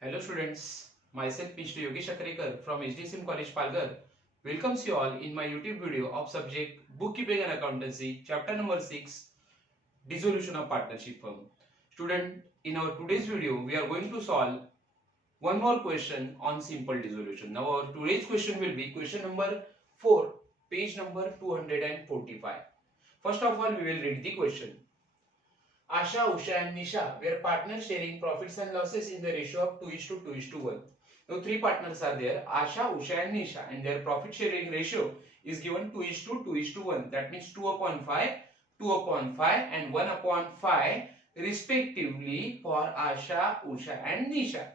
Hello students, myself Mr. Yogesh Akrekar from HDSM College Palghar welcomes you all in my YouTube video of subject Bookkeeping and Accountancy, chapter number 6, Dissolution of Partnership Firm. Student, in our today's video, we are going to solve one more question on simple dissolution. Now our today's question will be question number 4, page number 245. First of all, we will read the question. Asha, Usha and Nisha were partners sharing profits and losses in the ratio of 2:2:1. Now three partners are there, Asha, Usha and Nisha, and their profit sharing ratio is given 2:2:1. That means 2/5, 2/5 and 1/5 respectively for Asha, Usha and Nisha.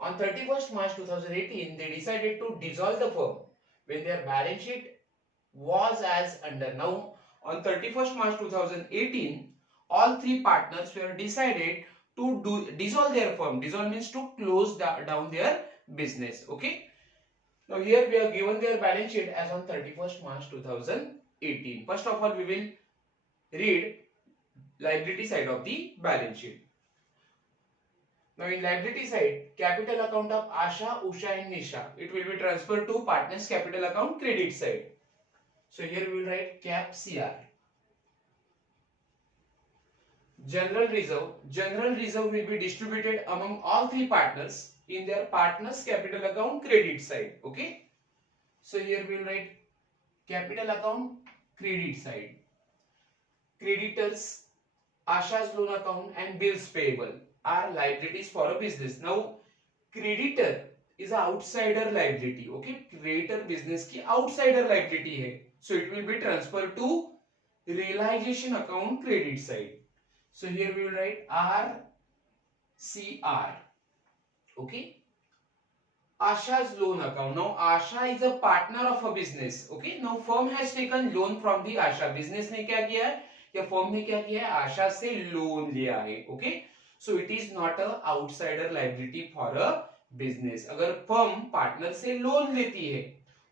On 31st March 2018, they decided to dissolve the firm when their balance sheet was as under. Now, on 31st March 2018, all three partners were decided to dissolve their firm. Dissolve means to close down their business. Okay. Now here we are given their balance sheet as on 31st March 2018. First of all, we will read liability side of the balance sheet. Now in liability side, capital account of Asha, Usha and Nisha, it will be transferred to partners capital account credit side. So here we will write cap CR. General reserve will be distributed among all three partners in their partners capital account credit side. Okay. So here we will write capital account credit side. Creditors, Asha's loan account and bills payable are liabilities for a business. Now creditor is a outsider liability. Okay. Creditor business की outsider liability है. So it will be transferred to realization account credit side. So here we will write RCR. Okay. Asha's loan account. Now Asha is a partner of a business. Okay. Now firm has taken loan from the Asha. Business ने क्या किया है या firm ने क्या किया है? Asha से loan लिया है. Okay. So it is not a outsider liability for a business. अगर firm partner से loan लेती है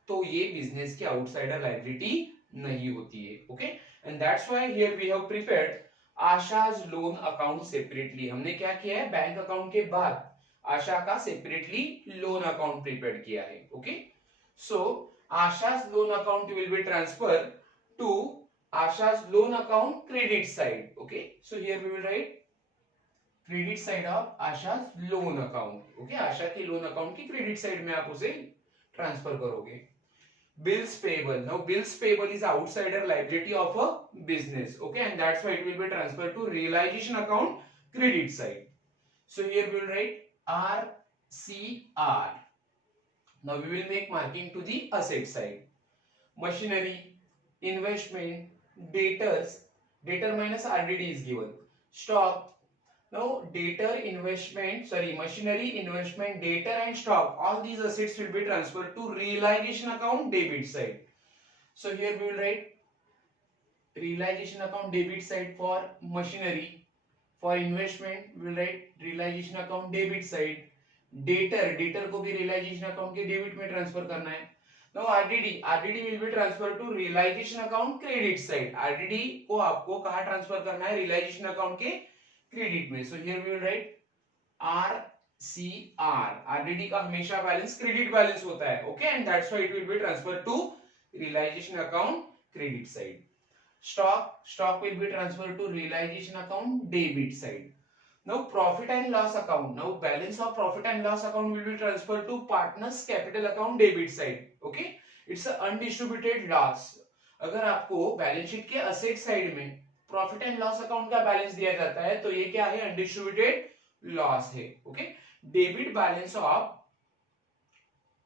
तो ये business की outsider liability नहीं होती है. Okay. And that's why here we have prepared Asha's loan account separately. हमने क्या किया है, बैंक अकाउंट के बाद आशा का सेपरेटली लोन अकाउंट प्रिपेयर किया है. Okay. So Asha's loan account will be transfer to Asha's loan account credit side. Okay. So here we will write credit side of Asha's loan account. Okay. Asha के लोन अकाउंट की credit side में आप उसे transfer करोगे. Bills payable. Now bills payable is outsider liability of a business. Okay, and that's why it will be transferred to realization account credit side. So here we will write RCR. Now we will make marking to the asset side. Machinery, investment, debtors. Debtor minus RDD is given. Stock. Now debtor, machinery, investment, debtor and stock, all these assets will be transferred to realization account debit side. So here we will write realization account debit side for machinery. For investment we will write realization account debit side. Debtor को भी realization account के debit में transfer करना है. Now RDD will be transferred to realization account credit side. RDD को आपको कहाँ transfer करना है, realization account के क्रेडिट में. So here we will write RCR. RDD का हमेशा बैलेंस क्रेडिट बैलेंस होता है. Okay. And that's why it will be transfer to realisation account credit side. Stock will be transfer to realisation account debit side. Now profit and loss account. Now balance of profit and loss account will be transfer to partners capital account debit side. Okay. It's a undistributed loss. अगर आपको balance sheet के asset side में profit and loss account का balance दिया जाता है तो ये क्या है, अनडिस्ट्रीब्यूटेड लॉस है. Okay. Debit balance of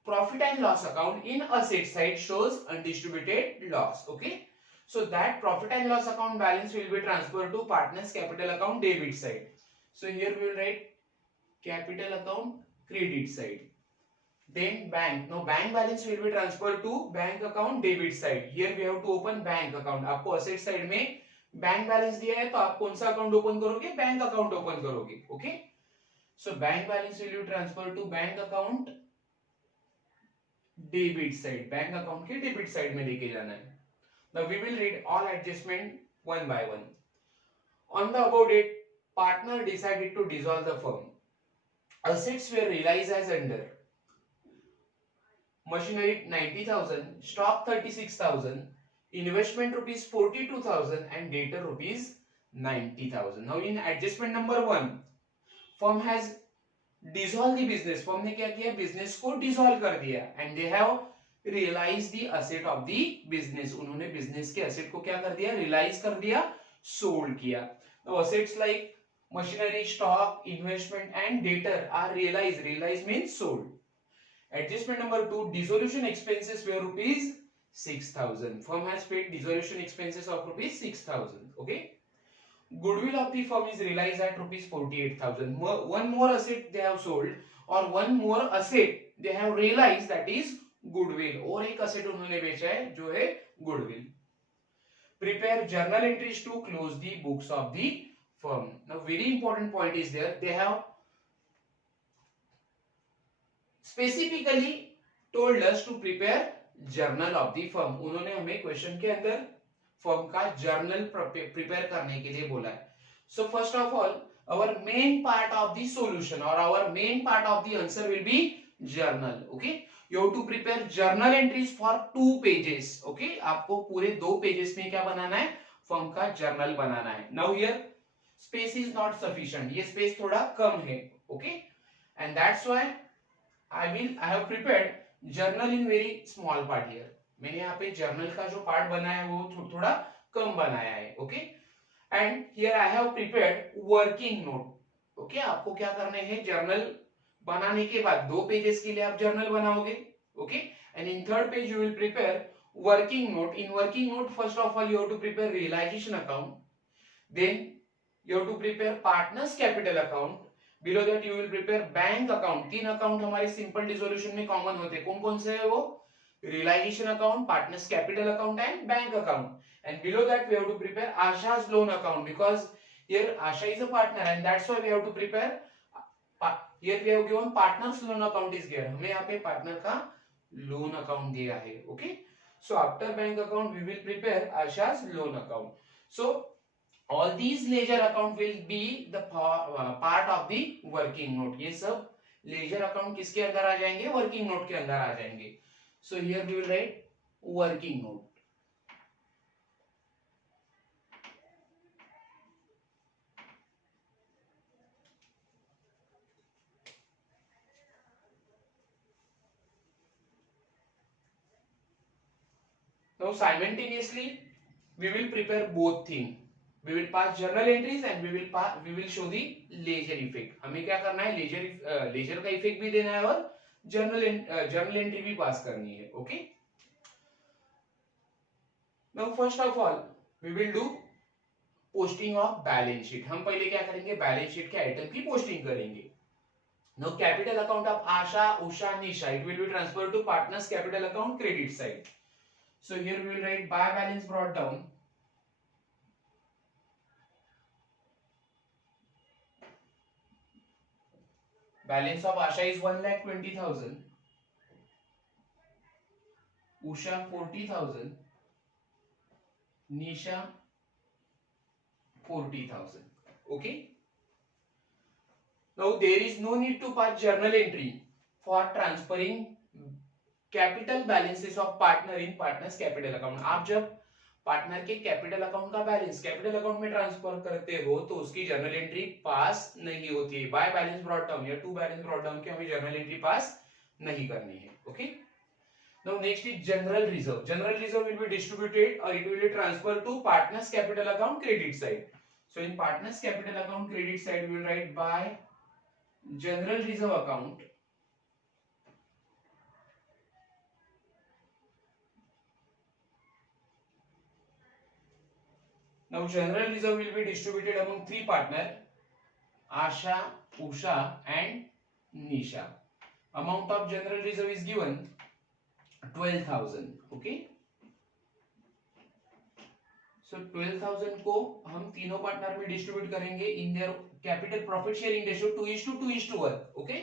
profit and loss account in asset side shows undistributed loss. Okay. So that profit and loss account balance will be transferred to partners capital account debit side. So here we will write capital account credit side. Then bank. Now bank balance will be transferred to bank account debit side. Here we have to open bank account. आपको asset side में bank balance दिया है तो आप कौन सा account open करोगे, bank account open करोगे. Okay. So bank balance will you transfer to bank account debit side. Bank account के डेबिट साइड में लेके जाना है. Now we will read all adjustment one by one. On the above date partner decided to dissolve the firm. assets were realized as under machinery 90,000, stock 36,000, investment rupees 42,000 and debtor rupees 90,000. Now in adjustment number 1, firm has dissolved the business. फर्म ने क्या किया, business को dissolve कर दिया and they have realize the asset of the business. उन्होंने business के asset को क्या कर दिया, रियलाइज कर दिया, सोल्ड किया. Now assets like machinery, stock, investment and debtor are realize. Realize means sold. Adjustment number 2, dissolution expenses were rupees 6,000. Firm has paid dissolution expenses of rupees 6,000. Okay. Goodwill of the firm is realized at rupees 48,000. One more asset they have sold or one more asset they have realized, that is goodwill. और एक asset उन्होंने बेचा है जो है goodwill. Prepare journal entries to close the books of the firm. Now very important point is there. They have specifically told us to prepare journal of the firm. उन्होंने हमें question के अंदर फर्म का जर्नल प्रिपेयर करने के लिए बोला है. So first of all our main part of the solution और our main part of the answer will be journal. Okay, you have to prepare journal entries for 2 pages. Okay, आपको पूरे 2 pages में क्या बनाना है, फर्म का journal बनाना है. Now here space is not sufficient, ये space थोड़ा कम है. Okay, and that's why I have prepared journal in very small part here. मैंने यहाँ पे जर्नल का जो पार्ट बनाया है वो थोड़ा कम बनाया है. Okay, and here I have prepared working note. Okay, आपको क्या करना है, जर्नल बनाने के बाद 2 पेजेस के लिए आप जर्नल बनाओगे. Okay, and in third page you will prepare working note. In working note first of all you have to prepare realization account, then you have to prepare partners capital account. Below that you will prepare bank account. 3 account हमारे simple dissolution में common होते हैं. कौन कौन से है वो, realization account, partners capital account and bank account. And below that we have to prepare Asha's loan account because here Asha is a partner and that's why we have to prepare. Here we have given partners loan account is there. हमें यहाँ पे partner का loan account दिया है. Okay, so after bank account we will prepare Asha's loan account. So all these ledger account will be the part of the working note. ये सब ledger account किसके अंदर आ जाएंगे, working note के अंदर आ जाएंगे. So here we will write working note. Now simultaneously we will prepare both things. We will pass journal entries and we will show the ledger effect. हमें क्या करना है, लेजर का इफेक्ट भी देना है और जर्नल एंट्री भी पास करनी है. Okay, now first of all we will do posting of balance sheet. हम पहले क्या करेंगे, बैलेंस शीट के आइटम की पोस्टिंग करेंगे. Now capital account of Asha, Usha, Nisha, it will be transferred to partners capital account credit side. So here we will write by balance brought down. Balance of Asha is 1,20,000, Usha 40,000, Nisha 40,000. Okay. Now there is no need to pass journal entry for transferring capital balances of partner in partners capital account. आप जब partner के capital account का balance capital account में transfer करते हो तो उसकी journal entry pass नहीं होती है. बाय बैलेंस ब्रॉट डाउन या टू बैलेंस ब्रॉट डाउन की हमें जर्नल एंट्री पास नहीं करनी है. Okay, now next is general reserve. General reserve will be distributed और it will be transfer to partners capital account credit side. So in partners capital account credit side we will write by general reserve account. Now general reserve will be distributed among 3 partners, Asha, Usha and Nisha. Amount of general reserve is given 12,000. Okay. So 12,000 को हम तीनों partner में distribute करेंगे in their capital profit sharing ratio 2:2:1. Okay.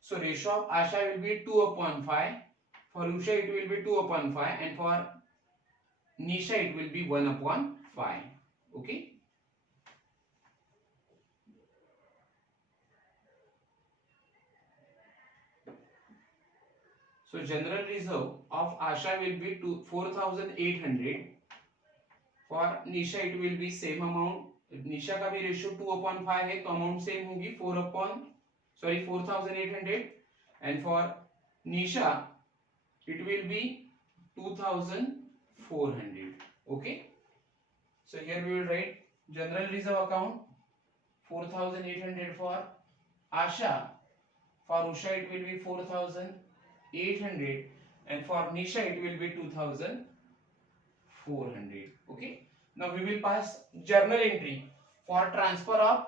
So ratio of Asha will be 2/5. For Usha it will be 2/5 and for Nisha it will be 1/5. Okay. So general reserve of Asha will be 4,800. For Nisha it will be same amount. निशा का भी ratio 2/5 है, तो amount same होगी 4,800. And for Nisha it will be 2,400. Okay, so here we will write general reserve account 4,800 for Asha. For Usha it will be 4,800, and for Nisha it will be 2,400. Okay, now we will pass journal entry for transfer of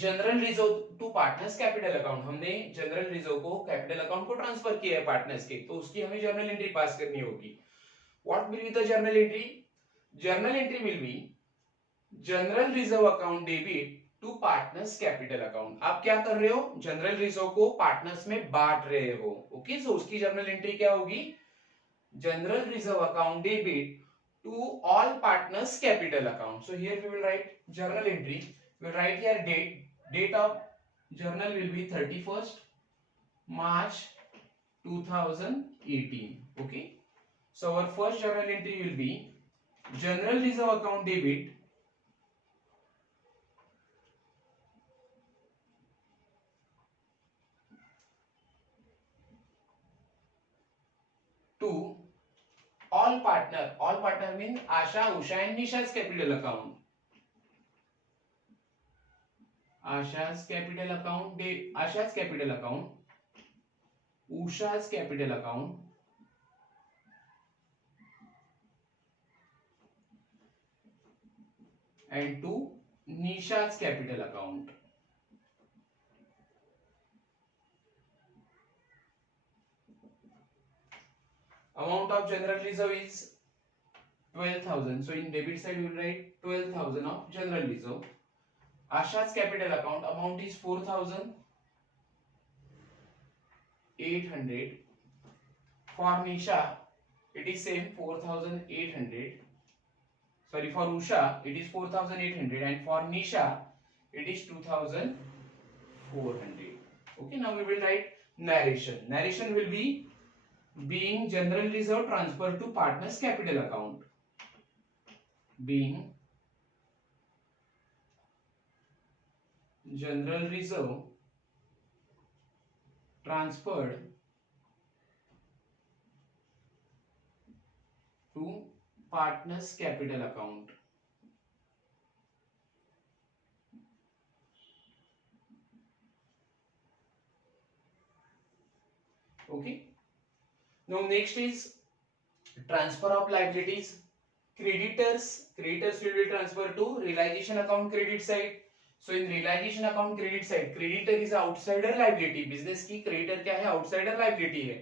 general reserve to partners capital account. हमने general reserve को capital account को transfer किया है partners के, तो उसकी हमें journal entry pass करनी होगी. What will be the journal entry? Journal entry will be general reserve account debit to partners capital account. आप क्या कर रहे हो? जनरल रिजर्व को पार्टनर्स में बांट रहे हो. ओके, सो उसकी जर्नल एंट्री क्या होगी? General reserve account debit to all partners capital account. So here we will write journal entry. We will write here date of journal will be 31st March 2018. Okay, so our first journal entry will be general reserve account debit to all partner means Asha, Usha and Nisha's capital account. Asha's capital account, Asha's capital account, Usha's capital account, and to Nisha's capital account. Amount of general reserve is 12,000. So in debit side we will write 12,000 of general reserve. Asha's capital account amount is 4,800. For Nisha it is same 4,800. Sorry, for Usha it is 4,800, and for Nisha it is 2,400. Okay, now we will write narration. Narration will be being general reserve transferred to partners capital account. Being general reserve transferred to partners capital account. Okay, now next is transfer of liabilities. Creditors will be transferred to realization account credit side. So in realization account credit side, creditor is outsider liability. business की creditor क्या है? outsider liability है.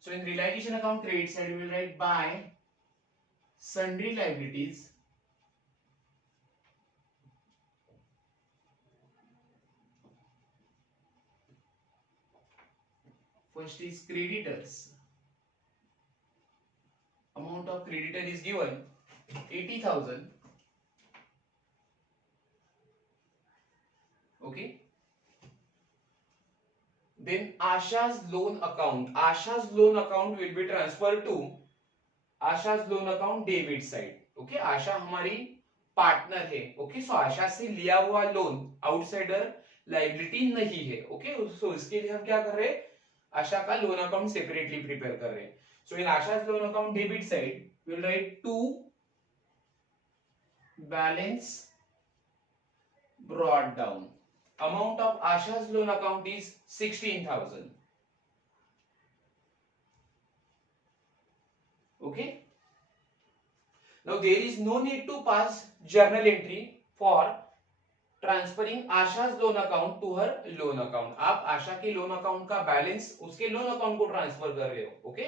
So in realization account credit side we will write by sundry liabilities first is creditors. Amount of creditor is given 80,000. Okay, then Asha's loan account will be transferred to Asha's loan account debit side. Okay, Asha हमारी partner है. Okay, so Asha से लिया हुआ loan outsider liability नहीं है. Okay, so इसके लिए हम क्या कर रहे हैं? Asha का लोन अकाउंट सेपरेटली प्रिपेयर कर रहे हैं. So in Asha's loan account debit side we will write to balance brought down. Amount of Asha's loan account is 16,000. Okay, now there is no need to pass journal entry for transferring Asha's loan account to her loan account. आप आशा के loan account का balance उसके loan account को transfer कर रहे हो. Okay,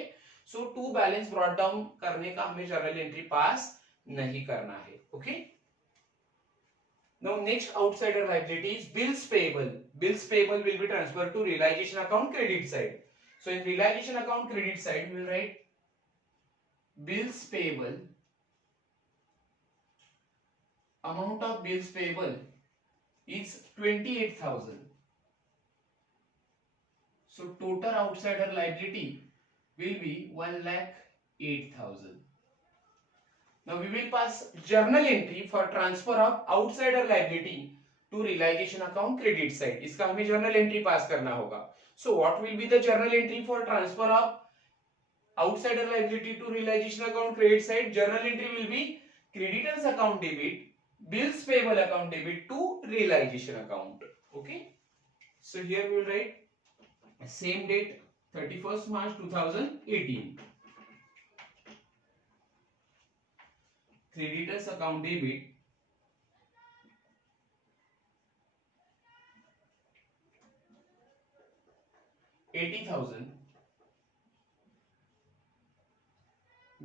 so to balance brought down करने का हमें जर्नल एंट्री पास नहीं करना है. ओके, now next outsider liability is bills payable. Bills payable will be transferred to realization account credit side. So in realization account credit side we will write bills payable. Amount of bills payable is 28,000. So total outsider liability will be 1,08,000. Now we will pass journal entry for transfer of outsider liability to realization account credit side. इसका हमें journal entry pass करना होगा. So what will be the journal entry for transfer of outsider liability to realization account credit side? Journal entry will be creditors account debit, bills payable account debit to realization account. Okay. So here we will write same date 31st March 2018. Creditors account debit 80,000.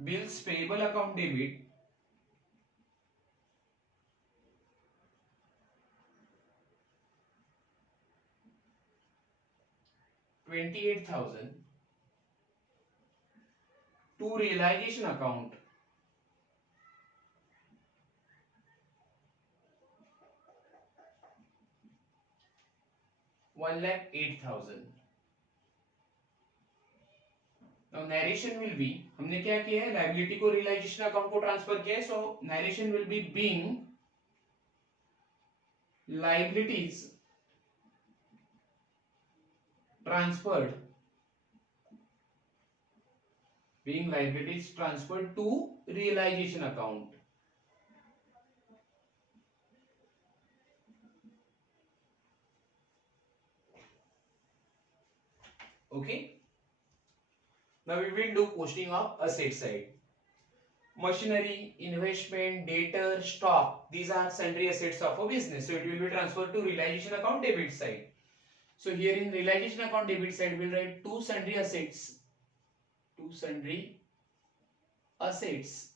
Bills payable account debit 28,000 to realization account 1,08,000. Now narration will be, हमने क्या किया है, liability को realisation account को transfer किया है. So narration will be being liabilities transferred to realization account. Okay. Now we will do posting of asset side. Machinery, investment, debtor, stock. These are sundry assets of a business. So it will be transferred to realization account debit side. So here in realization account debit side, we'll write two sundry assets. Two sundry assets.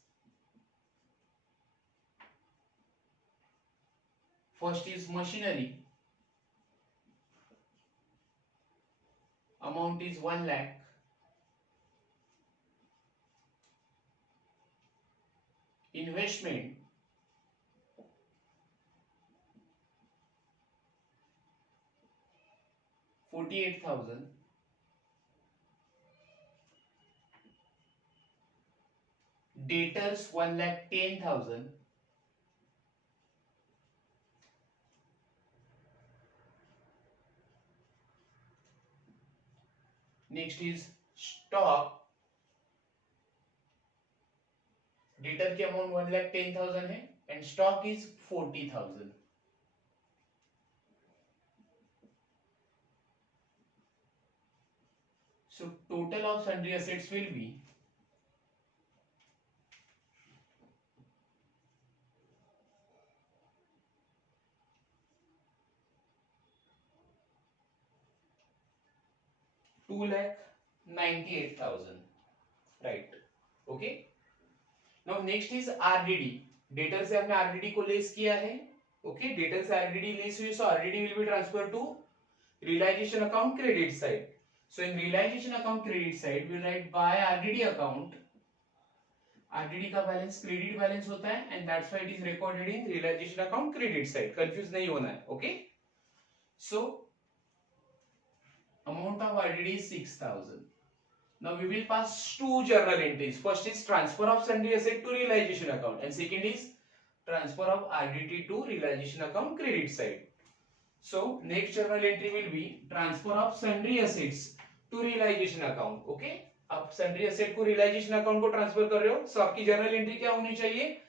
First is machinery. Amount is 1 lakh. Investment 48,000. Debtors 1,10,000. Next is stock. Debtor की amount 1,10,000 है and stock is 40,000. So total of sundry assets will be 2,98,000. Right. Okay. Now next is RDD. Debtor से हमने RDD को less किया है. Okay. Debtor से RDD less हुई, so RDD will be transferred to realization account credit side. So in realization account credit side, we write by RDD account. RDD का balance credit balance होता है and that's why it is recorded in realization account credit side. Confuse नहीं होना है. Okay. So amount of RDD is 6,000. Now we will pass two journal entries. First is transfer of sundry asset to realization account and second is transfer of RDD to realization account credit side. So next journal entry will be transfer of sundry assets to realization account. Okay. आप sundry asset को realization account को transfer कर रहे हो, so आपकी journal entry क्या होनी चाहिए?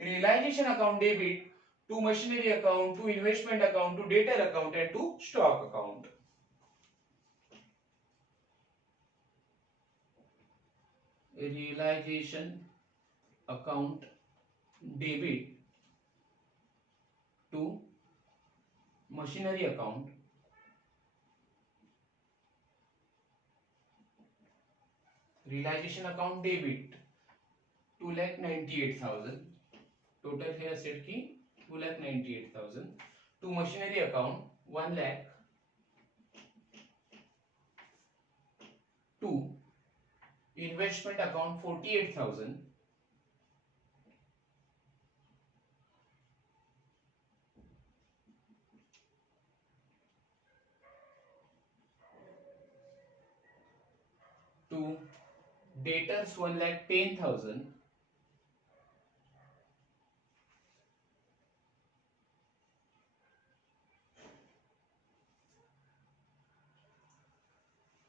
Realization account debit to machinery account, to investment account, to debtor account and to stock account. Realization account debit to machinery account, realization account debit 2,98,000. Total है asset की 2,98,000. to machinery account 1 lakh. to investment account 48,000. to debtors 1,10,000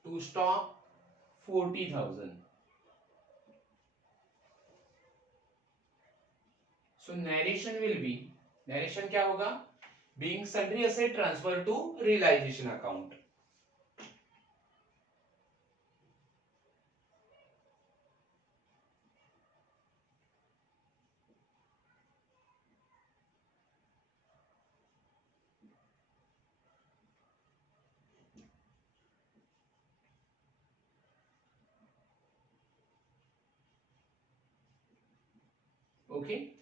to stock 40,000. So narration क्या होगा? Being sundry asset transfer to realization account. Okay.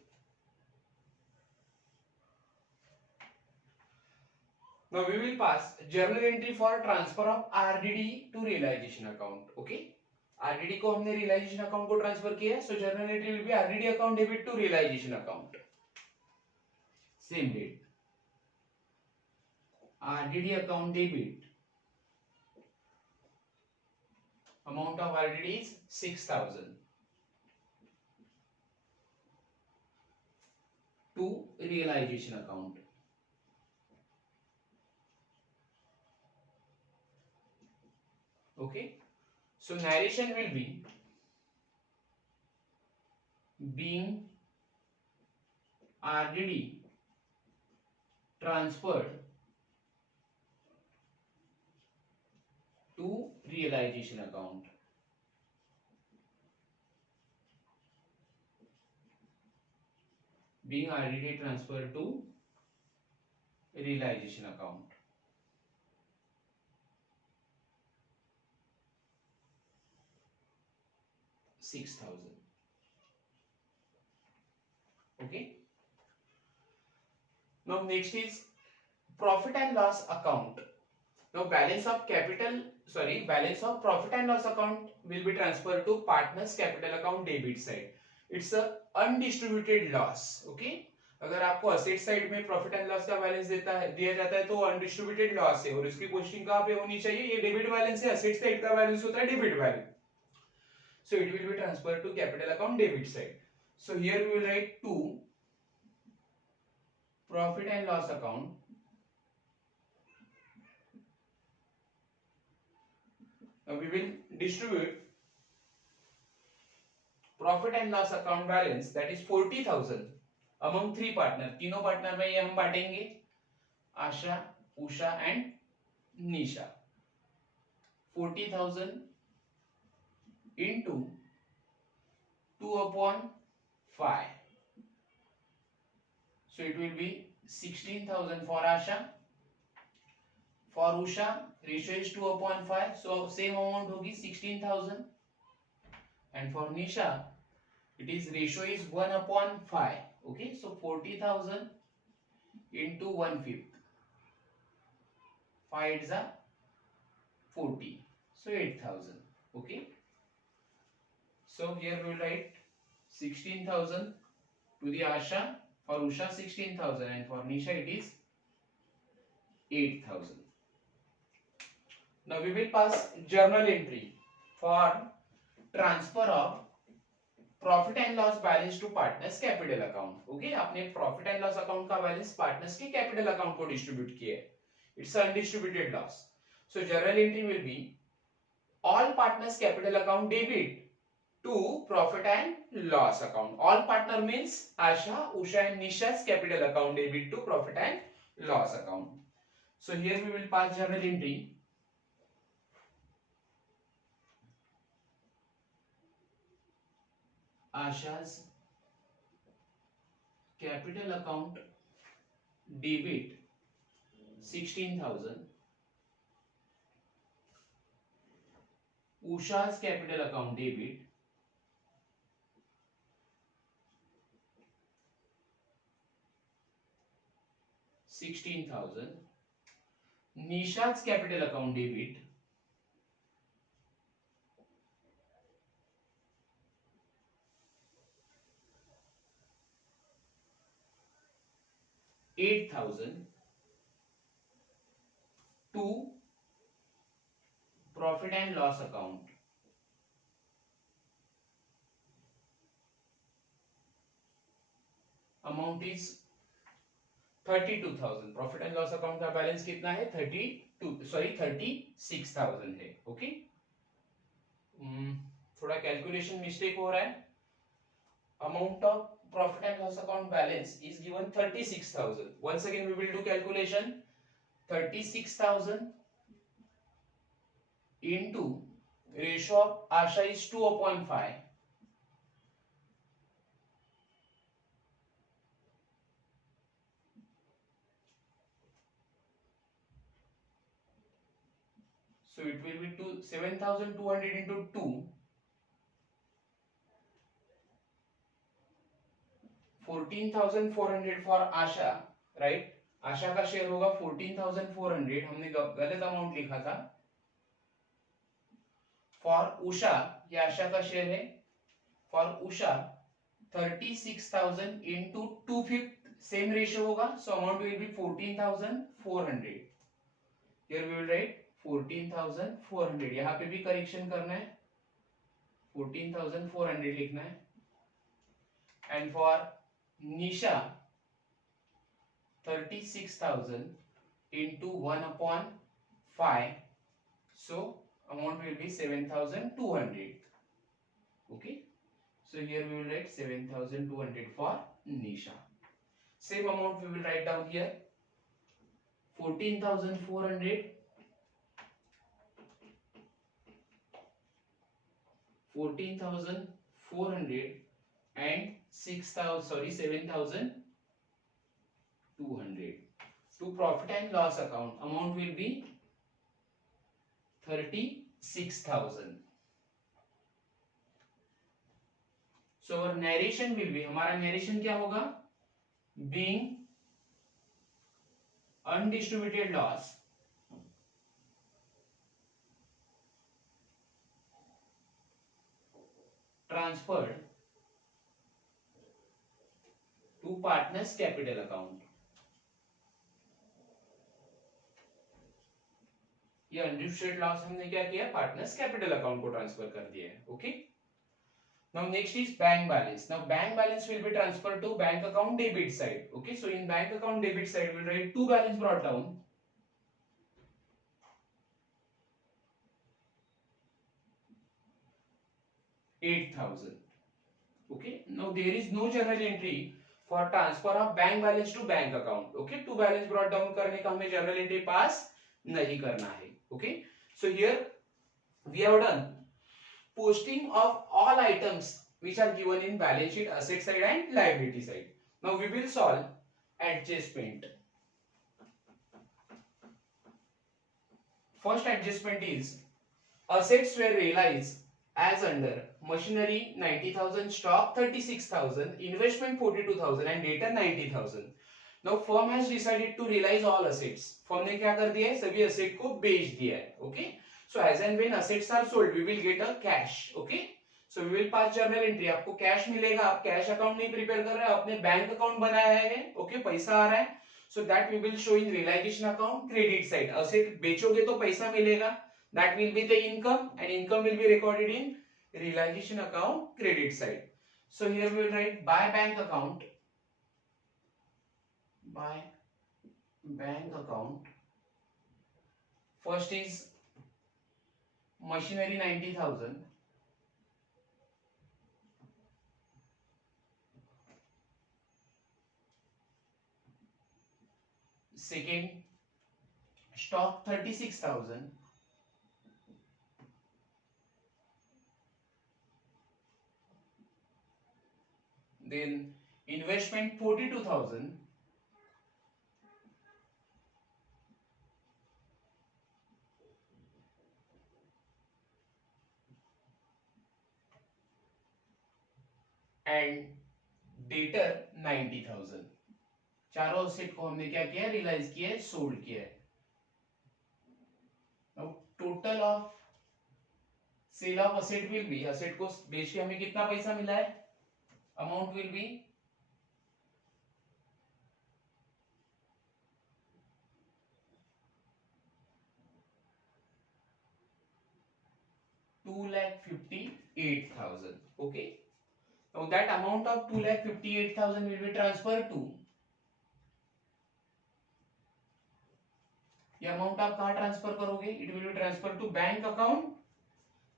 Now we will pass journal entry for transfer of RDD to realization account. Okay. RDD को हमने realization account को transfer किया, so journal entry will be RDD account debit to realization account. Same date. RDD account debit. Amount of RDD is 6,000 to realization account. Okay. So narration will be being RDD transferred to realization account. Being RDD transferred to realization account. $6,000. Okay. Now next is profit and loss account. Now balance of profit and loss account will be transferred to partners capital account debit side. It's a undistributed loss. Okay. अगर आपको asset side में profit and loss का balance दिया जाता है तो undistributed loss है और इसकी पोस्टिंग कहां पे होनी चाहिए? ये डेबिट बैलेंस है, असेट साइड का बैलेंस होता है debit balance. So it will be transferred to capital account debit side. So here we will write to profit and loss account. Now we will distribute profit and loss account balance, that is 40,000 among three partner. तीनों partner में ये हम बांटेंगे, आशा, Usha and Nisha. 40,000 into 2/5. So it will be 16,000 for Asha. For Usha, ratio is 2/5. So same amount होगी 16,000. And for Nisha, it is ratio is 1/5. Okay, so 40,000 into 1/5. 5 is a 40. So 8,000. Okay. So here we will write 16,000 to the Asha. For Usha 16,000 and for Nisha it is 8,000. Now we will pass journal entry for transfer of profit and loss balance to partners capital account. Okay, आपने profit and loss account का balance partners के capital account को distribute किया है. It's undistributed loss. So journal entry will be all partners capital account debit to profit and loss account. All partner means Asha, Usha and Nisha's capital account debit to profit and loss account. So here we will pass journal entry. Asha's capital account debit 16,000. Usha's capital account debit 16,000. Nisha's capital account debit 8,000 to profit and loss account. Amount is 32,000। Profit and loss account का balance कितना है? 36,000 है। Okay, थोड़ा calculation mistake हो रहा है। Amount of profit and loss account balance is given 36,000। once again we will do calculation. 36,000 into ratio of Asha is 2/5. So it will be 7,200 into 2, 14,400 for Asha, right? Asha का share होगा 14,400, हमने गलत amount लिखा था। For Usha, ये आशा का शेयर है, for Usha 36,000 into 2/5, same ratio होगा, so amount will be 14,400। Here we will write 14,400, यहां पे भी करेक्शन करना है, 14,400 लिखना है। And for Nisha 36,000 into 1/5, so amount will be 7,200. Okay, so here we will write 7,200 for Nisha. Same amount we will write down here, 14,400, 14,400 and 7,200. To profit and loss account, amount will be 36,000. So our narration will be, हमारा narration क्या होगा? Being undistributed loss transferred to partners capital account. ये अनडिस्ट्रिब्यूटेड loss हमने क्या किया? Partners capital account को transfer कर दिया है। Okay, now next is bank balance. Now bank balance will be transferred to bank account debit side. Okay, so in bank account debit side will write to balance brought down. $8,000. Okay, now there is no journal entry for transfer of bank balance to bank account. Okay, to balance brought down करने का हमें journal entry पास नहीं करना है. Okay, so here we have done posting of all items which are given in balance sheet, asset side and liability side. Now we will solve adjustment. First adjustment is assets were realized as under machinery 90,000, stock 36,000, investment 42,000 and debtor 90,000. Now firm has decided to realize all assets. Firm ने क्या कर दिया है? सभी asset को बेच दिया है. Okay, so as and when assets are sold, we will get a cash. Okay, so we will pass journal entry. आपको कैश मिलेगा, आप कैश अकाउंट नहीं प्रिपेयर कर रहे हैं, आपने बैंक अकाउंट बनाया है. ओके, पैसा आ रहा है, so that we will show in realization account credit side. asset बेचोगे तो पैसा मिलेगा, that will be the income, and income will be recorded in realization account credit side. So here we will write by bank account, by bank account. First is machinery 90,000, second stock 36,000, then investment 42,000, and debtor 90,000. चारों asset को हमने क्या किया? Realise किया है, sold किया है. Now total of sale of asset will be, asset को बेच के हमें कितना पैसा मिला है? Amount will be 2,58,000. Okay, Now that amount of 2,58,000 will be transferred to, ये अमाउंट आप कहाँ ट्रांसफर करोगे? It will be transfer to bank account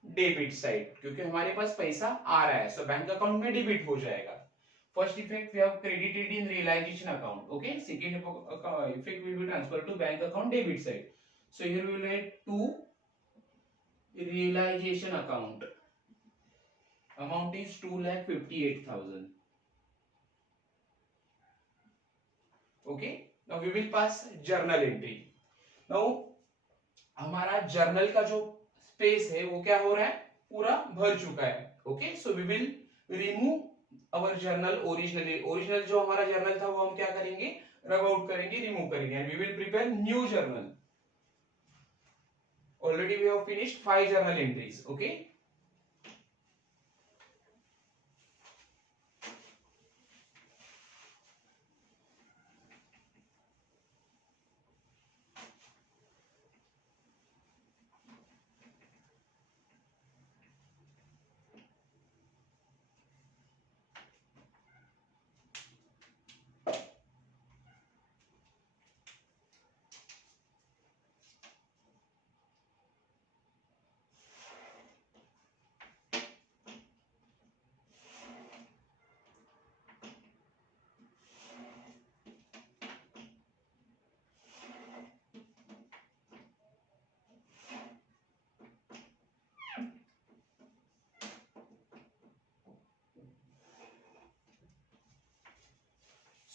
debit side, क्योंकि हमारे पास पैसा आ रहा है, सो बैंक अकाउंट में डेबिट हो जाएगा. First effect we have credited in realization account. Okay, second effect will be transfer to bank account debit side. So here we will write to realization account. Amount is 2,58,000. Okay, now we will pass journal entry. Now हमारा journal का जो space है वो क्या हो रहा है? पूरा भर चुका है. Okay, so we will remove our journal originally. Original जो हमारा जर्नल था वो हम क्या करेंगे? रब आउट करेंगे, रिमूव करेंगे, and we will prepare new journal. Already we have finished 5 journal entries. Okay.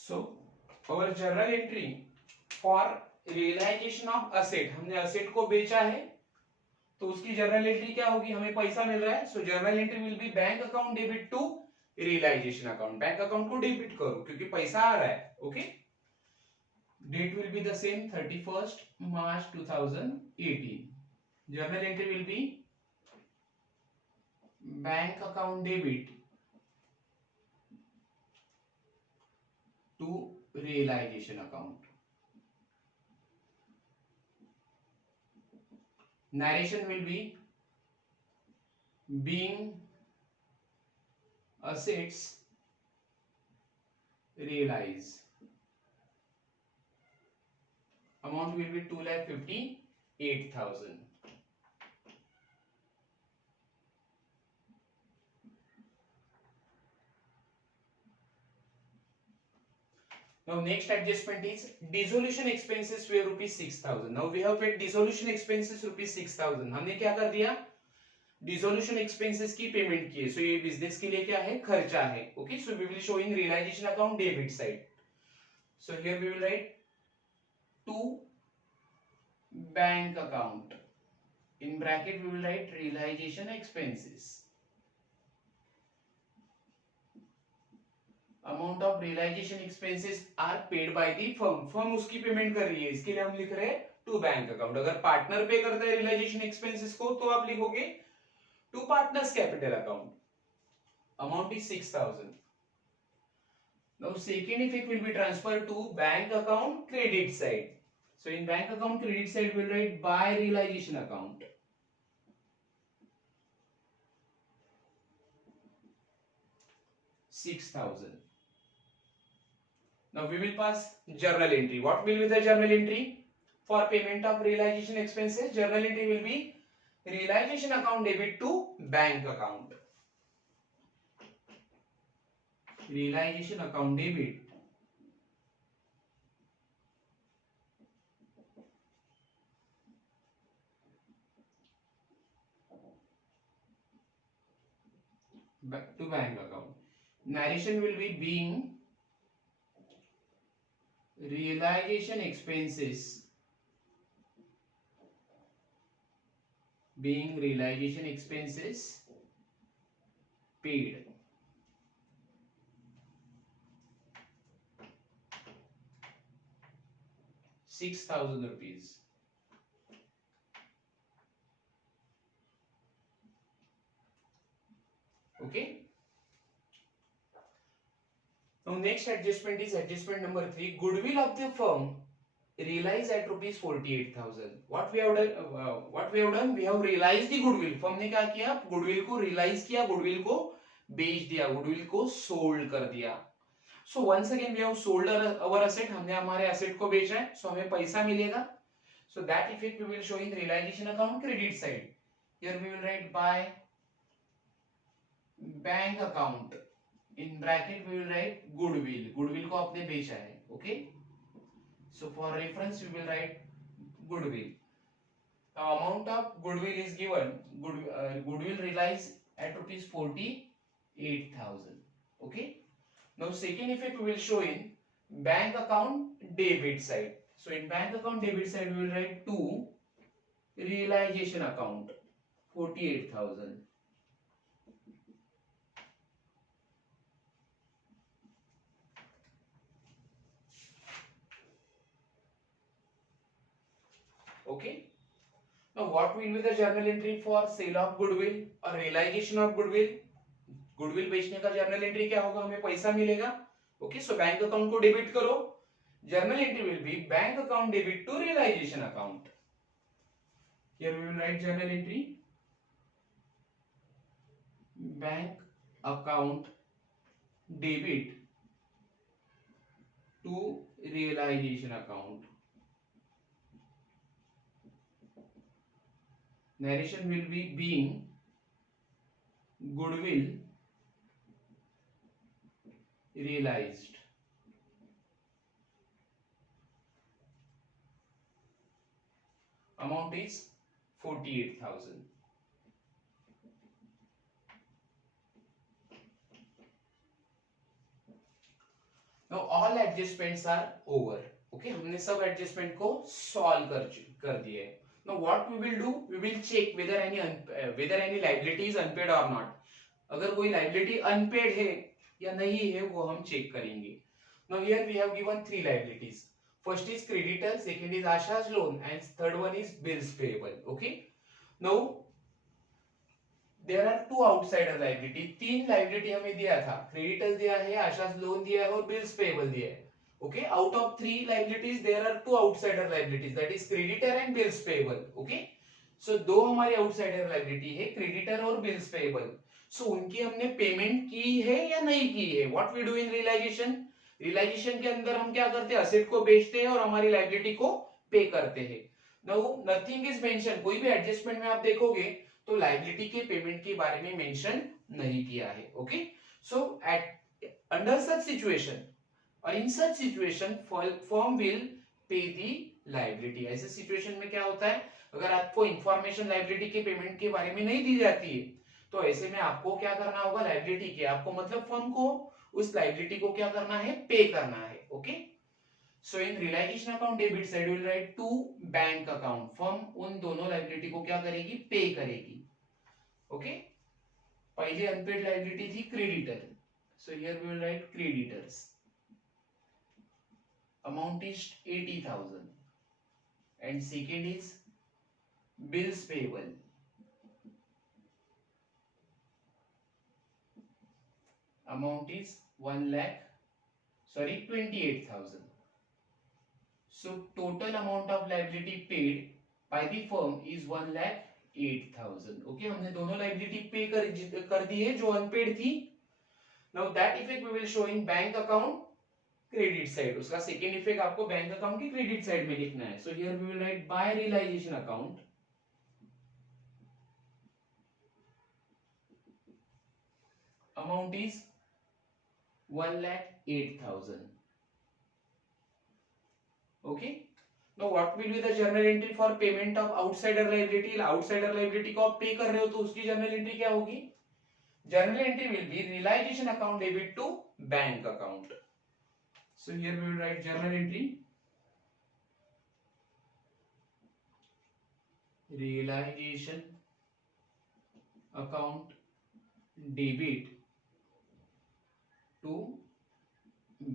So our journal entry for realization of asset, हमने asset को बेचा है तो उसकी जर्नल एंट्री क्या होगी? हमें पैसा मिल रहा है, so journal entry will be bank account debit to realisation account. Bank account को डेबिट करो क्योंकि पैसा आ रहा है. Okay, date will be the same 31st March 2018. Journal entry will be bank account debit to realization account. Narration will be being assets realize. Amount will be 2,58,000. Now next adjustment is dissolution expenses were rupees 6,000. Now we have paid dissolution expenses rupees 6,000. हमने क्या कर दिया? Dissolution expenses की payment की है. So ये business के लिए क्या है? खर्चा है. Okay, so we will show in realization account debit side. So here we will write to bank account. In bracket we will write realization expenses. Amount of realization expenses are paid by the firm. Firm उसकी payment कर रही है, इसके लिए हम लिख रहे हैं टू बैंक अकाउंट. अगर पार्टनर पे करता है रियलाइजेशन एक्सपेंसेस को तो आप लिखोगे to partners capital account. Amount is 6,000. Now second effect will be transfer to bank account credit side. So in bank account credit side will write by realization account. 6,000. Now we will pass journal entry. What will be the journal entry for payment of realization expenses? Journal entry will be realization account debit to bank account. Realization account debit to bank account. Narration will be being realization expenses, being realization expenses paid. ₹6,000. Okay. Now next adjustment is adjustment number 3. Goodwill of the firm realized at rupees 48,000. What we have done? We have realized the goodwill. Firm ने क्या किया? Goodwill को realise किया, goodwill को बेच दिया, goodwill को sold कर दिया। So once again we have sold our asset, हमने हमारे एसेट को बेचा है, सो हमें पैसा मिलेगा। So that effect we will show in realization account credit side. Here we will write by bank account, in bracket we will write goodwill, goodwill को आपने बेचा है। Okay, so for reference we will write goodwill. Now amount of goodwill is given, goodwill realized at rupees 48,000. Okay. Now second effect we will show in bank account debit side. So in bank account debit side we will write to realization account 48,000. Okay. Now what will be the journal entry for sale of goodwill or realization of goodwill? Goodwill बेचने का journal entry क्या होगा, हमें पैसा मिलेगा। Okay, so bank account को debit करो, journal entry will be bank account debit to realisation account. Here we will write journal entry bank account debit to realisation account. Narration will be being goodwill realized. Amount is 48,000. Now all adjustments are over. Okay, हमने सब adjustment को solve कर दिए। Now what we will do? We will check whether any liability is unpaid or not. अगर कोई liability unpaid है या नहीं है वो हम check करेंगे। Now here we have given three liabilities. First is creditor, second is Asha's loan, and third one is bills payable. Okay. Now there are two outsider liability. तीन liability हमें दिया था, creditors दिया है, Asha's loan दिया है और bills payable दिया है। Okay, out of three liabilities there are two outsider liabilities, that is creditor and bills payable. Okay, so दो हमारी outsider liability है, creditor और bills payable. So उनकी हमने पेमेंट की है या नहीं की है? What we do in realization? Realization के अंदर हम क्या करते हैं, असेट को बेचते हैं और हमारी लाइबिलिटी को पे करते हैं। नाउ नथिंग इज मेंशन, कोई भी एडजस्टमेंट में आप देखोगे तो लाइबिलिटी के पेमेंट के बारे में मेंशन नहीं किया है। Okay, so at under such situation और in such situation firm will pay the liability. ऐसे सिचुएशन में क्या होता है, अगर आपको इंफॉर्मेशन लाइबिलिटी के पेमेंट के बारे में नहीं दी जाती है तो ऐसे में आपको क्या करना होगा, लाइबिलिटी के आपको मतलब फर्म को उस लाइबिलिटी को क्या करना है, पे करना है। Okay, so in realization account debit side will write to bank account, firm उन दोनों लाइबिलिटी को क्या करेगी, पे करेगी। ओके, पहले अनपेड लाइबिलिटी थी creditor, so here we will write creditors, amount is 80,000, and second is bills payable, amount is 28,000. So total amount of liability paid by the firm is 1,08,000. Okay, हमने दोनों liability पे कर दी है जो unpaid थी। Now that effect we will show in bank account credit side, उसका second effect आपको bank account की क्रेडिट साइड में लिखना है। So here we will write by realization account, amount is 1,08,000. Okay, now what will be the journal entry for payment of outsider liability? Outsider liability को आप पे कर रहे हो तो उसकी जर्नल एंट्री क्या होगी? Journal entry will be realization account debit to bank account. So here we will write journal entry realization account debit to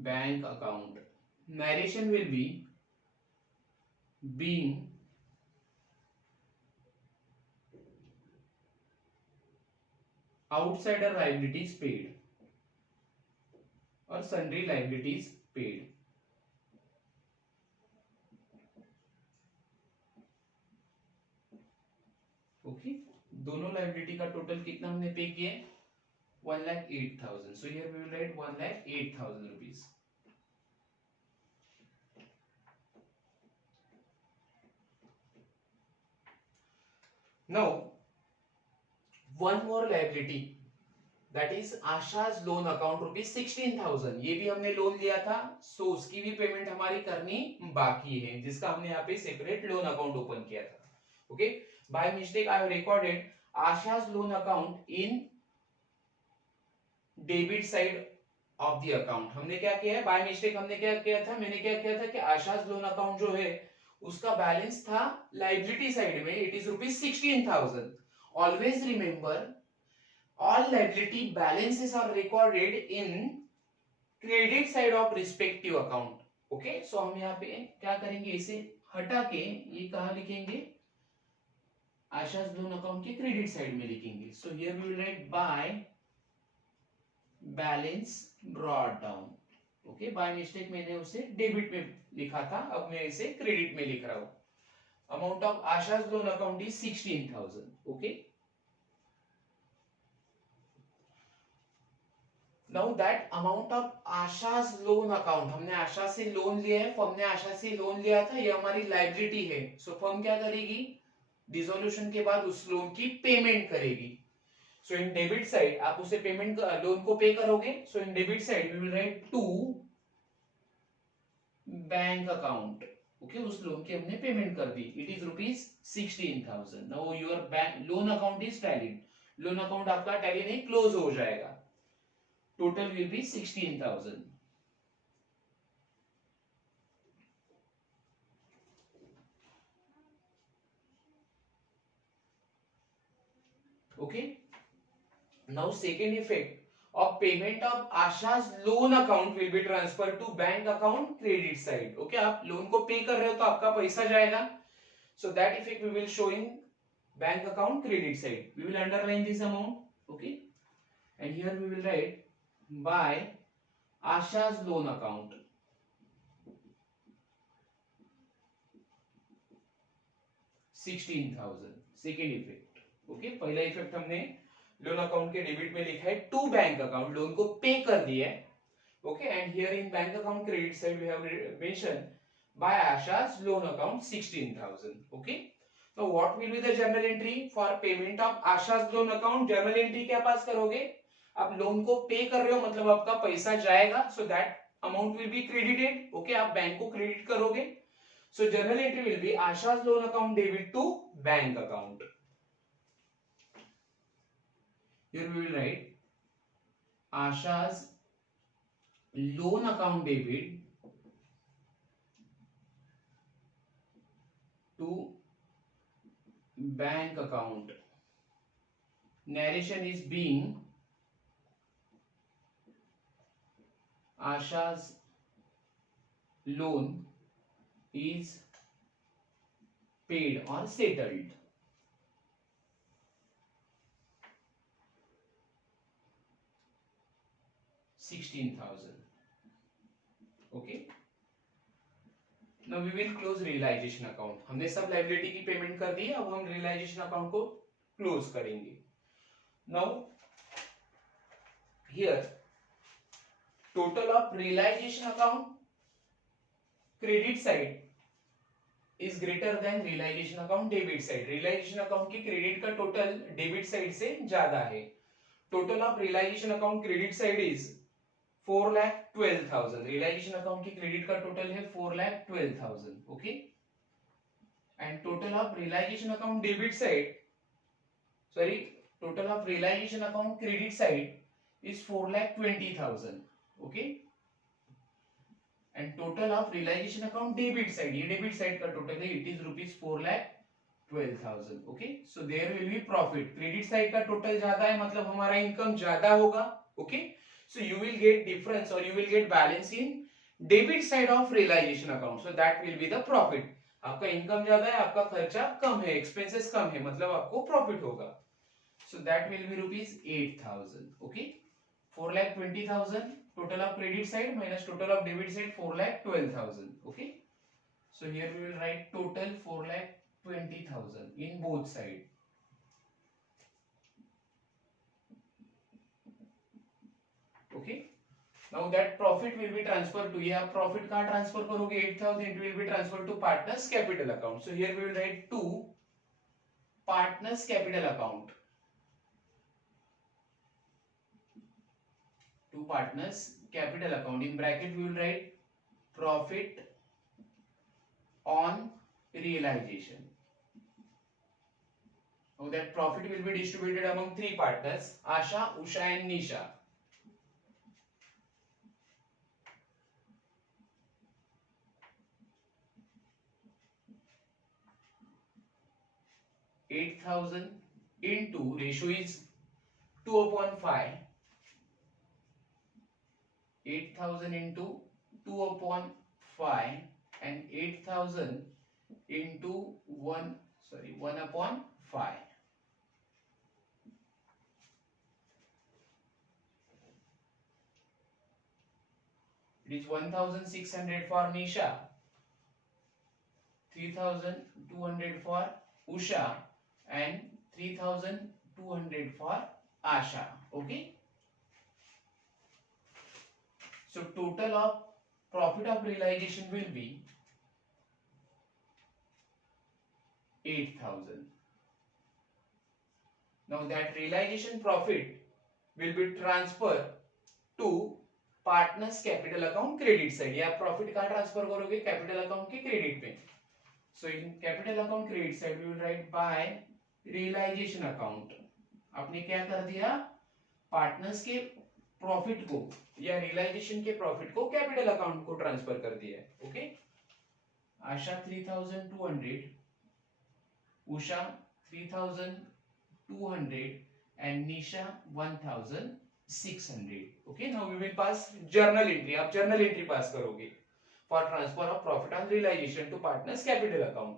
bank account. Narration will be being outsider liabilities paid or sundry liabilities paid. Okay, दोनों liability का total कितना हमने पे किया है, 1,08,000. So here we will write 1,08,000 rupees. Now, one more liability, that is Asha's loan account rupees 16,000. ये भी हमने लोन लिया था, सो उसकी भी पेमेंट हमारी करनी बाकी है, जिसका हमने यहाँ पे सेपरेट लोन अकाउंट ओपन किया था. Okay, by mistake I have recorded Asha's loan account in debit side of the account. हमने क्या किया है, बाय मिस्टेक हमने क्या किया था, मैंने क्या किया था कि आशाज लोन अकाउंट जो है उसका बैलेंस था लाइबिलिटी साइड में, it is rupees 16,000. Always remember, all liability balances are recorded in credit side of respective account. Okay, so हम यहाँ पे क्या करेंगे, इसे हटा के ये कहाँ लिखेंगे, आशाज लोन अकाउंट के क्रेडिट साइड में लिखेंगे. So here we will write by balance brought down. Okay, by mistake मैंने उसे डेबिट में लिखा था, अब मैं इसे क्रेडिट में लिख रहा हूँ. Amount of Asha's loan account is 16,000. Okay. Now that amount of Asha's loan account, हमने आशा से लोन लिया है, फर्म ने आशा से लोन लिया था, ये हमारी लाइबिलिटी है. सो फर्म क्या करेगी, डिसोल्यूशन के बाद उस लोन की पेमेंट करेगी. सो इन डेबिट साइड आप उसे पेमेंट लोन को पे करोगे. So in debit side we will write to bank account. Okay, उस लोन की हमने पेमेंट कर दी, it is rupees 16,000. Now your bank loan account is tallied. Loan account आपका टैली नहीं, क्लोज हो जाएगा. Total will be 16,000. Okay. Now second effect of payment of Asha's loan account will be transferred to bank account credit side. Okay, आप loan को पे कर रहे हो तो आपका पैसा जाएगा. So that effect we will show in bank account credit side. We will underline this amount. Okay, and here we will write by Asha's loan account. Second effect. Okay, पहला इफेक्ट हमने लोन अकाउंट के debit में लिखा है to bank account, loan को पे कर दिया है. Okay, and here in bank account credit side we have mention by Asha's loan account 16,000. Okay, तो what will be the journal entry for payment of Asha's loan account. Journal entry क्या pass करोगे, आप loan को पे कर रहे हो मतलब आपका पैसा जाएगा, so that amount will be credited. Okay, आप बैंक को क्रेडिट करोगे. So journal entry will be Asha's loan account debit to bank account. Here we will write Asha's loan account debit to bank account. Narration is being Asha's loan is paid or settled. $16,000. Okay. Now we will close realization account. हमने सब liability की payment कर दी है, अब हम realisation account को close करेंगे. Now here total of realization account credit side is greater than realization account debit side. realization account की क्रेडिट का टोटल डेबिट साइड से ज्यादा है. Total of realization account credit side is 4,12,000. realization account की credit का total है 4,12,000. Okay, and total of realization account debit side, sorry, total of realization account credit side is 4,20,000. Okay, and total of realisation account debit side, ये debit side का total है, it is rupees 4,12,000. Okay, so there will be profit. Credit side का total ज्यादा है मतलब हमारा income ज्यादा होगा. Okay, so you will get difference और you will get balance in debit side of realisation account. So that will be the profit. आपका income ज्यादा है, आपका खर्चा कम है, एक्सपेंसेस कम है, मतलब आपको प्रॉफिट होगा. सो that will B rupees 8,000. Okay, 4,20,000 total of credit side minus total of debit side 4,12,000. Okay, so here we will write total 4,20,000 in both side. Okay. Now that profit will be transferred to, यहाँ profit कहाँ transfer करोगे, 8,000 it will be transferred to partners capital account. So here we will write to partners capital account. To partners capital account. In bracket we will write profit on realization. Now that profit will be distributed among three partners, Asha, Usha and Nisha. $8,000 into, ratio is 2/5. 8,000 into 2/5 and 8,000 into 1/5. It is 1,600 for Nisha, 3,200 for Usha and 3,200 for Asha. Okay. So total of profit of realization will be 8,000. Now that realization profit will be transferred to partners capital account credit side. या profit कहाँ transfer करोगे, capital account के credit पे. So in capital account credit side we will write by realization account. आपने क्या कर दिया, partners के प्रॉफिट को या रियलाइजेशन के प्रॉफिट को कैपिटल अकाउंट को ट्रांसफर कर दिया है. Okay. Asha 3,200, Usha 3,200 and Nisha 1,600. Okay, now we will pass journal entry. आप journal entry पास करोगे for transfer of profit on realization to partners capital account.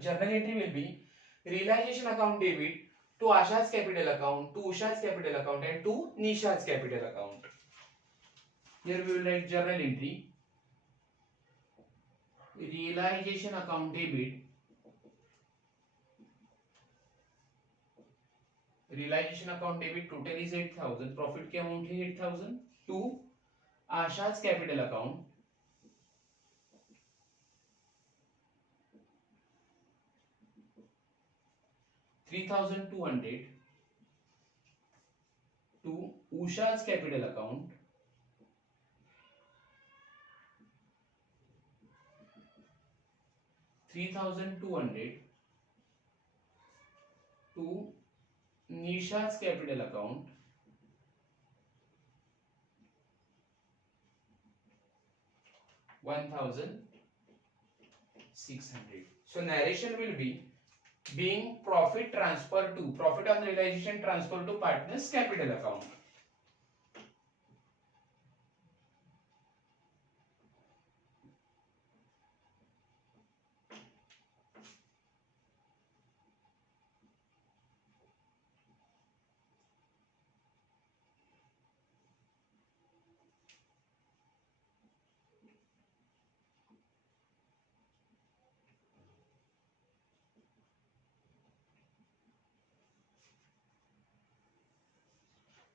Journal entry will be realization account debit to Asha's capital account, to Usha's capital account and to Nisha's capital account. Here we will write journal entry. Realization account debit. Realization account debit total is 8,000. Profit की amount है 8,000 to Asha's capital account. $3,200 to Usha's capital account. $3,200 to Nisha's capital account. $1,600. So narration will be being profit transfer to, profit on realization transfer to partners capital account.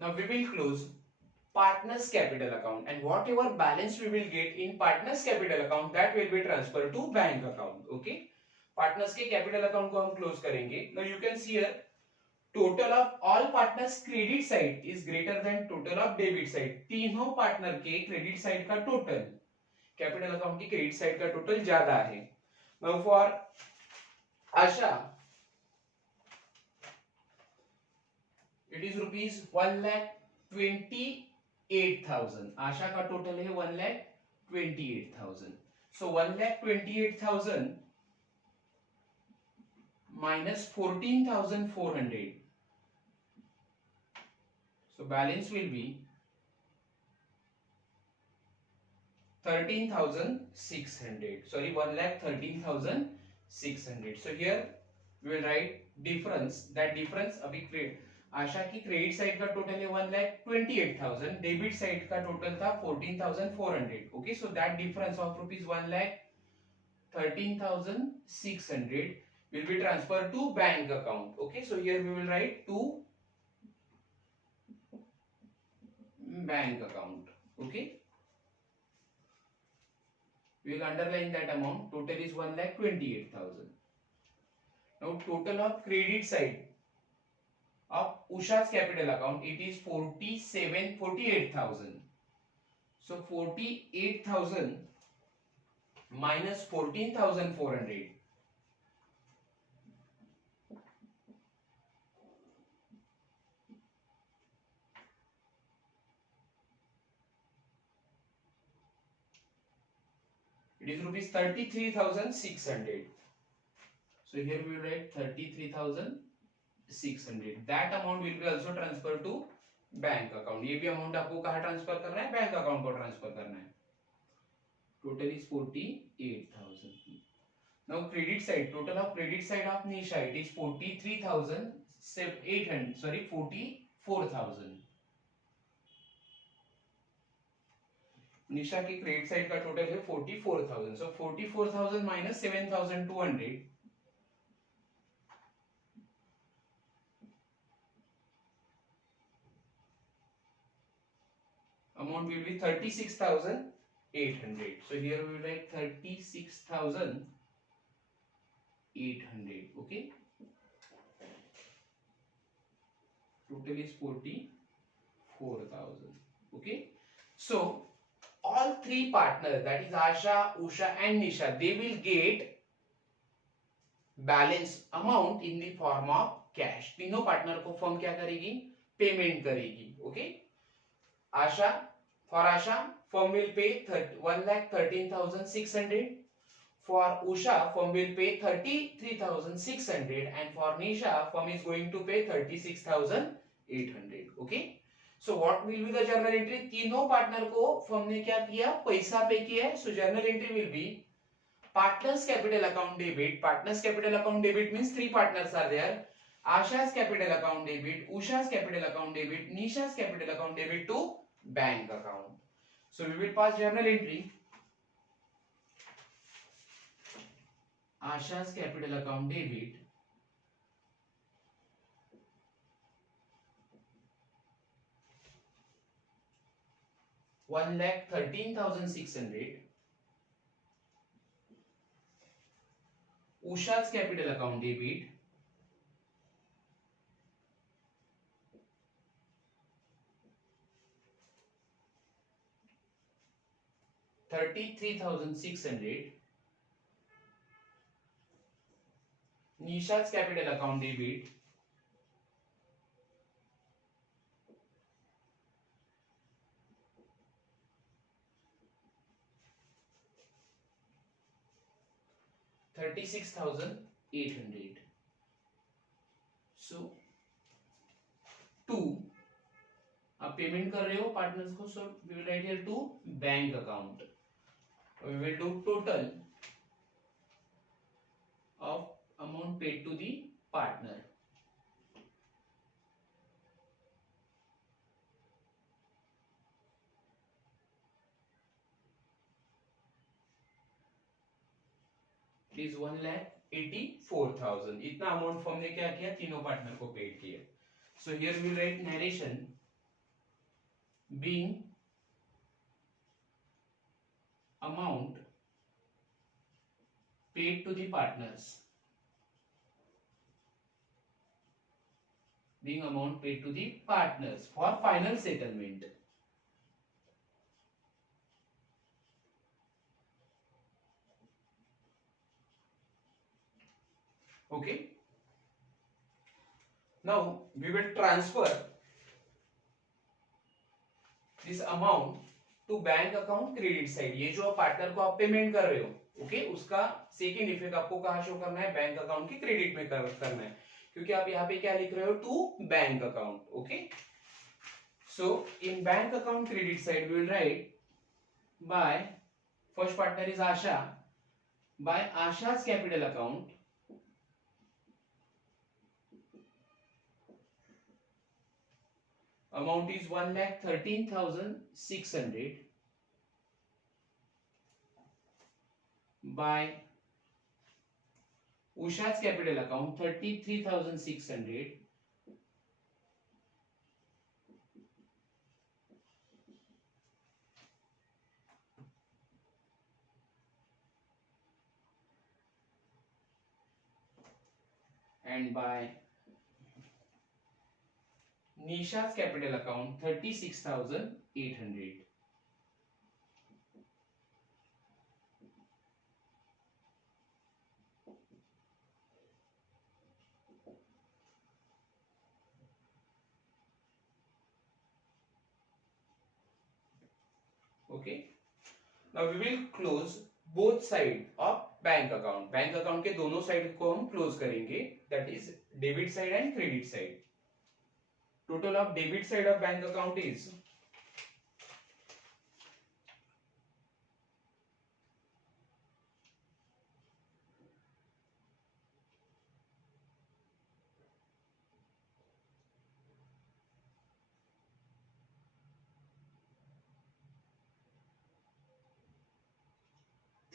Now we will close partners capital account and whatever balance we will get in partners capital account that will be transferred to bank account. Okay, partners के capital account को हम close करेंगे. Now you can see here total of all partners credit side is greater than total of debit side. तीनों partner के credit side का total capital account की credit side का total ज्यादा है. Now for Asha it is rupees 1,28,000. आशा का total है 1,28,000. So 1,28,000 minus 14,400. So balance will be 13,600. Sorry, 1,13,600. So here we will write difference. That difference अभी create. आशा की credit side का total है 1,28,000, डेबिट साइड का टोटल था 14,400. Okay, so that difference of rupees 1,13,600 will be transferred to bank account. Okay, so here we will write to bank account. Okay, we will underline that amount. Total is 1,28,000. Now total of credit side of Usha's capital account, it is 48,000. So 48,000 minus 14,400. It is rupees 33,600. So here we will write 33,600. That amount will be also transferred to bank account. ये भी amount आपको कहाँ transfer करना है? Bank account को transfer करना है. Total is 48,000. Now credit side, total of credit side of Nisha, it is 43,800, sorry 44,000. निशा की क्रेडिट साइड का टोटल है 44,000. सो 44,000 minus 7,200. Amount will be 36,800. So here we will write 36,800. Okay. Total is 44,000. Okay. So all three partners, that is Asha, Usha and Nisha, they will get balance amount in the form of cash. तीनों partner को firm क्या करेगी? Payment करेगी. Okay. Asha, for Asha, firm will pay 1,13,600. For Usha, firm will pay 33,600, and for Nisha, firm is going to pay 36,800. Okay. So what will be the journal entry? तीनों partner को firm ने क्या किया? पैसा पे किया है. So journal entry will be partners capital account debit. Partners capital account debit means three partners are there. Asha's capital account debit, Usha's capital account debit, Nisha's capital account debit to bank account. So we will pass journal entry. Asha's capital account debit, $1,13,600. Usha's capital account debit, $33,600. Nisha's capital account debit, $36,800. So to आप payment कर रहे हो partners को. So we will write here to bank account. We will do total of amount paid to the partner. It is 1,84,000. इतना amount firm ने क्या किया? तीनों पार्टनर को पेड किया. So here we write narration being amount paid to the partners. Being amount paid to the partners for final settlement. Okay. Now we will transfer this amount to bank account credit side. ये जो partner को आप payment कर रहे हो, okay, उसका second effect आपको कहाँ शो करना है? बैंक अकाउंट की क्रेडिट में करना है, क्योंकि आप यहाँ पे क्या लिख रहे हो? To bank account. Okay. So in bank account credit side we will write by first partner is Asha, by Asha's capital account amount is 1,13,600 by Usha's capital account 33,600 and by Nisha's capital account 36,800. Okay. Now we will close both side of bank account. Bank account के दोनों side को हम close करेंगे, that is debit side and credit side. Total of debit side of bank account is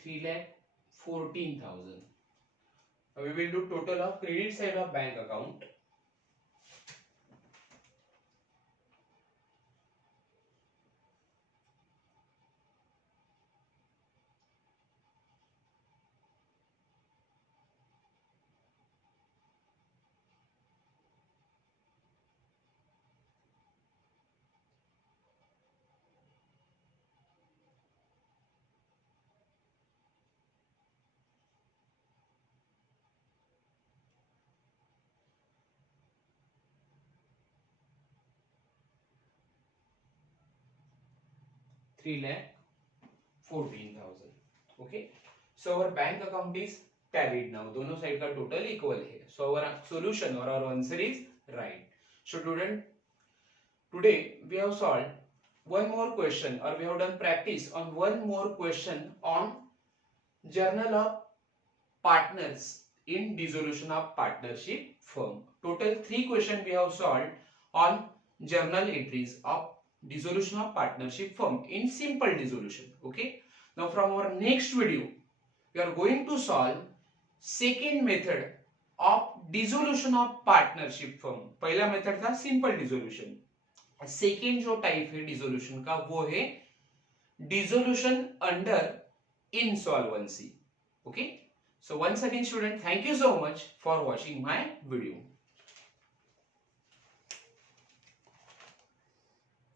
3,14,000. We will do total of credit side of bank account. $3,14,000. Okay. So our bank account is tallied now. दोनों side का total equal है. So our solution or our answer is right. So student, today we have solved one more question, or we have done practice on one more question on journal of partners in dissolution of partnership firm. Total 3 questions we have solved on journal entries of dissolution of partnership firm in simple dissolution. Okay. Now from our next video, we are going to solve second method of dissolution of partnership firm. पहला method था simple dissolution. Second जो type है dissolution का वो है dissolution under insolvency. Okay. So once again student, thank you so much for watching my video.